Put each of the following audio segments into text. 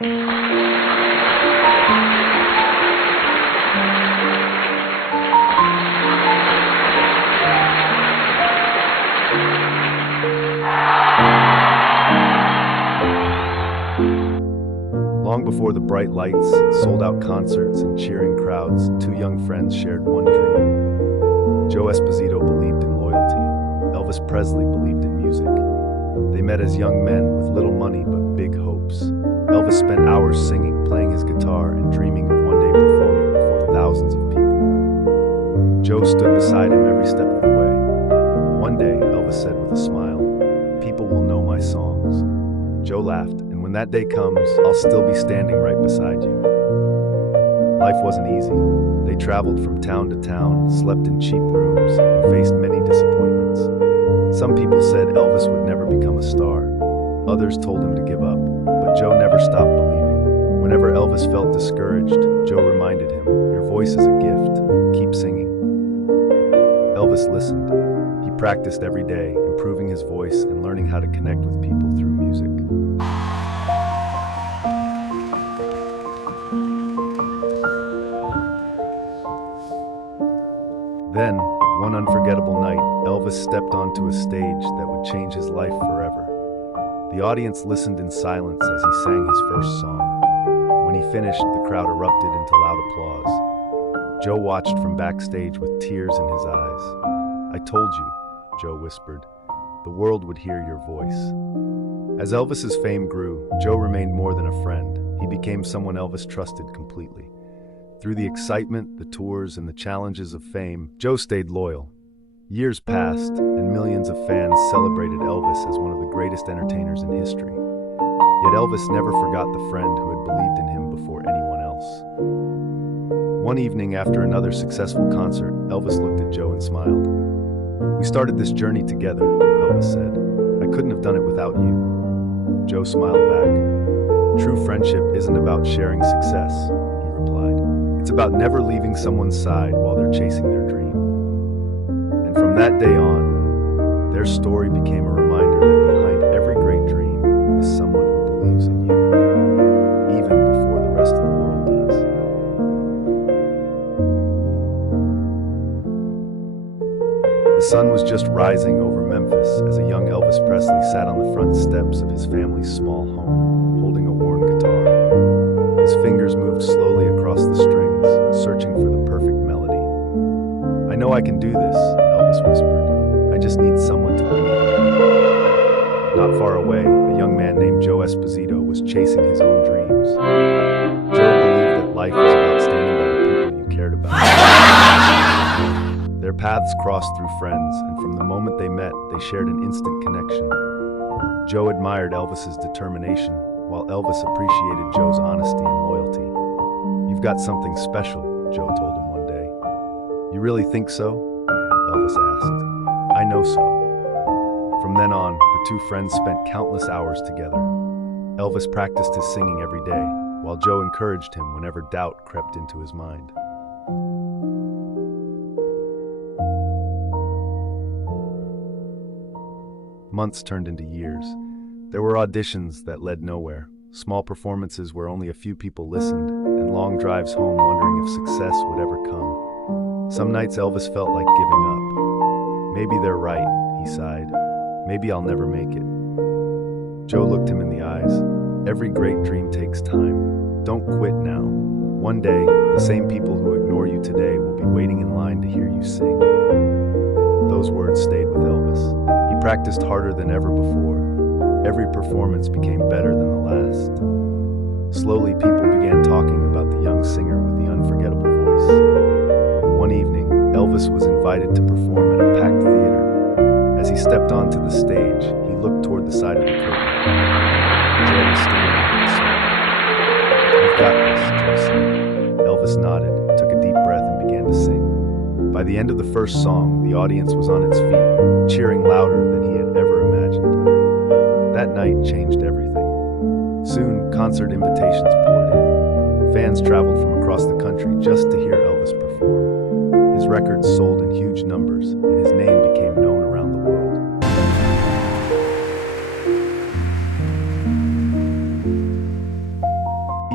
Long before the bright lights, sold-out concerts, and cheering crowds, two young friends shared one dream. Joe Esposito believed in loyalty. Elvis Presley believed in music. They met as young men with little money but big hopes. Elvis spent hours singing, playing his guitar, and dreaming of one day performing before thousands of people. Joe stood beside him every step of the way. One day, Elvis said with a smile, "People will know my songs." Joe laughed, and when that day comes, I'll still be standing right beside you. Life wasn't easy. They traveled from town to town, slept in cheap rooms, and faced many disappointments. Some people said Elvis would never become a star. Others told him to give up, but Joe never stopped believing. Whenever Elvis felt discouraged, Joe reminded him, "Your voice is a gift. Keep singing." Elvis listened. He practiced every day, improving his voice and learning how to connect with people through music. Then, one unforgettable night, Elvis stepped onto a stage that would change his life forever. The audience listened in silence as he sang his first song. When he finished, the crowd erupted into loud applause. Joe watched from backstage with tears in his eyes. "I told you," Joe whispered, "the world would hear your voice." As Elvis's fame grew, Joe remained more than a friend. He became someone Elvis trusted completely. Through the excitement, the tours, and the challenges of fame, Joe stayed loyal. Years passed, and millions of fans celebrated Elvis as one of the greatest entertainers in history. Yet Elvis never forgot the friend who had believed in him before anyone else. One evening after another successful concert, Elvis looked at Joe and smiled. "We started this journey together," Elvis said. "I couldn't have done it without you." Joe smiled back. "True friendship isn't about sharing success," he replied. "It's about never leaving someone's side while they're chasing their dream." And from that day on, their story became a reminder that behind every great dream is someone who believes in you, even before the rest of the world does. The sun was just rising over Memphis as a young Elvis Presley sat on the front steps of his family's small home, holding a worn guitar. His fingers moved slowly across the strings, searching for the perfect melody. "I know I can do this," Elvis whispered. "I just need someone to believe in." Not far away, a young man named Joe Esposito was chasing his own dreams. Joe believed that life was about standing by the people you cared about. Their paths crossed through friends, and from the moment they met, they shared an instant connection. Joe admired Elvis's determination, while Elvis appreciated Joe's honesty and loyalty. "You've got something special," Joe told him one day. "You really think so?" Elvis asked. "I know so." From then on, the two friends spent countless hours together. Elvis practiced his singing every day, while Joe encouraged him whenever doubt crept into his mind. Months turned into years. There were auditions that led nowhere, small performances where only a few people listened, and long drives home wondering if success would ever come. Some nights Elvis felt like giving up. "Maybe they're right," he sighed. "Maybe I'll never make it." Joe looked him in the eyes. "Every great dream takes time. Don't quit now. One day, the same people who ignore you today will be waiting in line to hear you sing." Those words stayed with Elvis. He practiced harder than ever before. Every performance became better than the last. Slowly, people began talking about the young singer with the unforgettable voice. One evening, Elvis was invited to perform at a packed theater. As he stepped onto the stage, he looked toward the side of the curtain. Joe was standing there with a smile. "You've got this," Joe said. Elvis nodded, took a deep breath, and began to sing. By the end of the first song, the audience was on its feet, cheering louder than he had ever imagined. That night changed everything. Soon, concert invitations poured in. Fans traveled from across the country just to hear Elvis perform. His records sold in huge numbers, and his name became known around the world.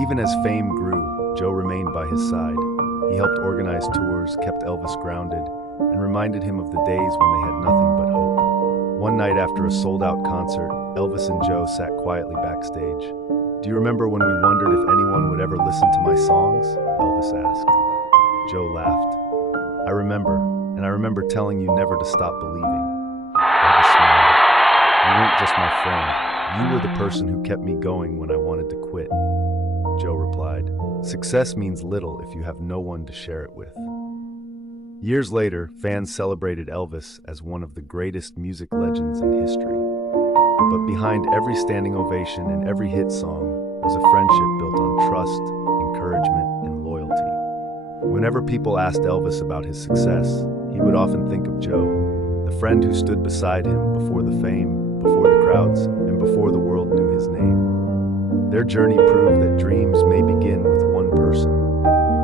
Even as fame grew, Joe remained by his side. He helped organize tours, kept Elvis grounded, and reminded him of the days when they had nothing but hope. One night after a sold-out concert, Elvis and Joe sat quietly backstage. "Do you remember when we wondered if anyone would ever listen to my songs?" Elvis asked. Joe laughed. "I remember, and I remember telling you never to stop believing." Elvis smiled. "You weren't just my friend. You were the person who kept me going when I wanted to quit." Joe replied, "Success means little if you have no one to share it with." Years later, fans celebrated Elvis as one of the greatest music legends in history. But behind every standing ovation and every hit song was a friendship built on trust, encouragement, and loyalty. Whenever people asked Elvis about his success, he would often think of Joe, the friend who stood beside him before the fame, before the crowds, and before the world knew his name. Their journey proved that dreams may begin with one person,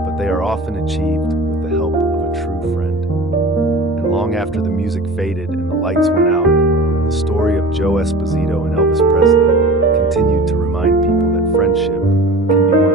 but they are often achieved with the help of a true friend. And long after the music faded and the lights went out, the story of Joe Esposito and Elvis Presley continued to remind people that friendship can be more